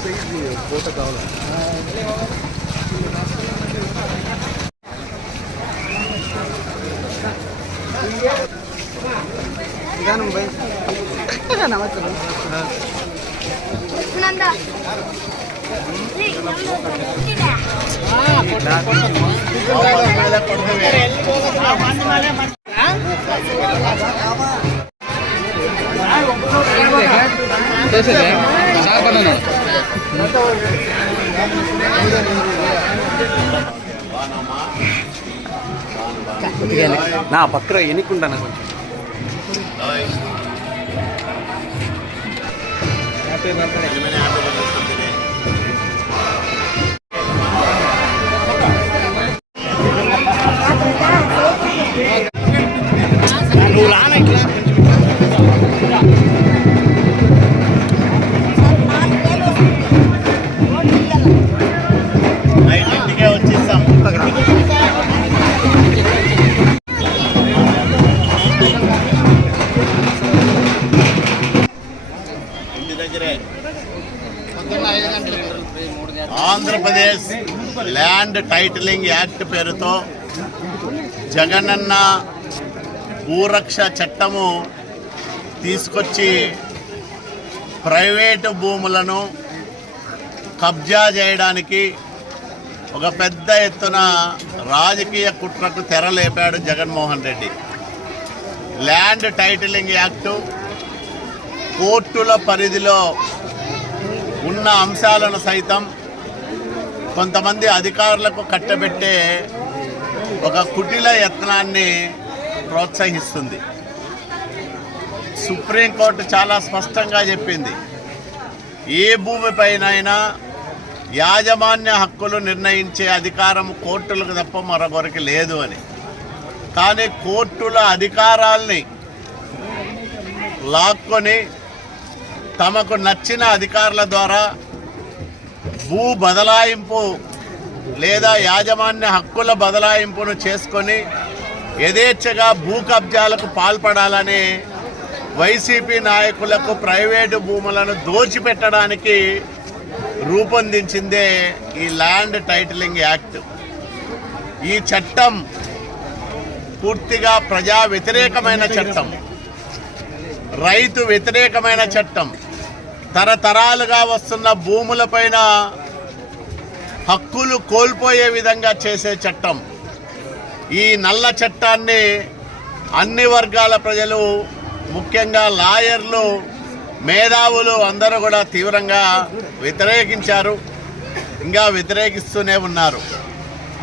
Photo కావాలి. నా పక్కన ఎన్నికుంటాను కొంచెం. నువ్వు రానా ఇట్లా ఇంటికే వచ్చేస్తాం. ఆంధ్రప్రదేశ్ ల్యాండ్ టైటిలింగ్ యాక్ట్ పేరుతో జగనన్న భూరక్ష చట్టము తీసుకొచ్చి ప్రైవేటు భూములను కబ్జా చేయడానికి ఒక పెద్ద ఎత్తున రాజకీయ కుట్రకు తెరలేపాడు Jaganmohan Reddy. Land titling act కోర్టుల పరిధిలో ఉన్న అంశాలను సైతం కొంతమంది అధికారులకు కట్టబెట్టే ఒక కుటిల యత్నాన్ని ప్రోత్సహిస్తుంది. సుప్రీంకోర్టు చాలా స్పష్టంగా చెప్పింది, ఏ భూమిపైనైనా యాజమాన్య హక్కులు నిర్ణయించే అధికారం కోర్టులకు తప్ప మరొకరికి లేదు అని. కానీ కోర్టుల అధికారాల్ని లాక్కొని తమకు నచ్చిన అధికారుల ద్వారా భూ బదలాయింపు లేదా యాజమాన్య హక్కుల బదలాయింపును చేసుకొని యథేచ్ఛగా భూ కబ్జాలకు పాల్పడాలని వైసీపీ నాయకులకు ప్రైవేటు భూములను దోచిపెట్టడానికి రూపొందించిందే ఈ ల్యాండ్ టైటిలింగ్ యాక్ట్. ఈ చట్టం పూర్తిగా ప్రజా వ్యతిరేకమైన చట్టం, రైతు వ్యతిరేకమైన చట్టం, తరతరాలుగా వస్తున్న భూములపైన హక్కులు కోల్పోయే విధంగా చేసే చట్టం. ఈ నల్ల చట్టాన్ని అన్ని వర్గాల ప్రజలు, ముఖ్యంగా లాయర్లు, మేధావులు అందరూ కూడా తీవ్రంగా వ్యతిరేకించారు, ఇంకా వ్యతిరేకిస్తూనే ఉన్నారు.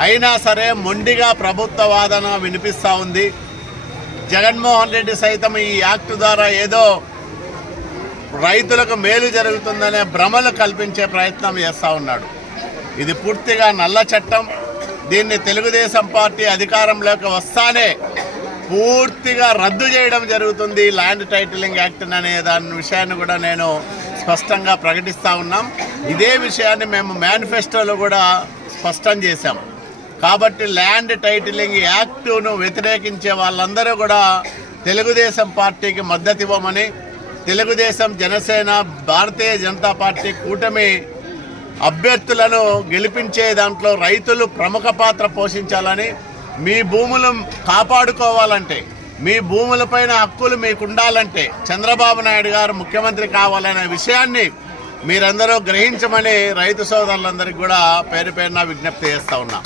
అయినా సరే మొండిగా ప్రభుత్వ వాదన వినిపిస్తూ ఉంది. జగన్మోహన్ రెడ్డి సైతం ఈ యాక్ట్ ద్వారా ఏదో రైతులకు మేలు జరుగుతుందనే భ్రమలు కల్పించే ప్రయత్నం చేస్తూ ఉన్నాడు. ఇది పూర్తిగా నల్ల చట్టం. దీన్ని తెలుగుదేశం పార్టీ అధికారంలోకి వస్తానే పూర్తిగా రద్దు చేయడం జరుగుతుంది ల్యాండ్ టైటిలింగ్ యాక్ట్ అనే దాని విషయాన్ని కూడా నేను స్పష్టంగా ప్రకటిస్తూ ఉన్నాం. ఇదే విషయాన్ని మేము మేనిఫెస్టోలో కూడా స్పష్టం చేశాం. కాబట్టి ల్యాండ్ టైటిలింగ్ యాక్టును వ్యతిరేకించే వాళ్ళందరూ కూడా తెలుగుదేశం పార్టీకి మద్దతు ఇవ్వమని, తెలుగుదేశం, జనసేన, భారతీయ జనతా పార్టీ కూటమి అభ్యర్థులను గెలిపించే దాంట్లో రైతులు ప్రముఖ పాత్ర పోషించాలని, మీ భూములు కాపాడుకోవాలంటే, మీ భూములపైన హక్కులు మీకు ఉండాలంటే చంద్రబాబు నాయుడు గారు ముఖ్యమంత్రి కావాలనే విషయాన్ని మీరందరూ గ్రహించమని రైతు సోదరులందరికీ కూడా పేరు పేరున విజ్ఞప్తి చేస్తూ ఉన్నాం.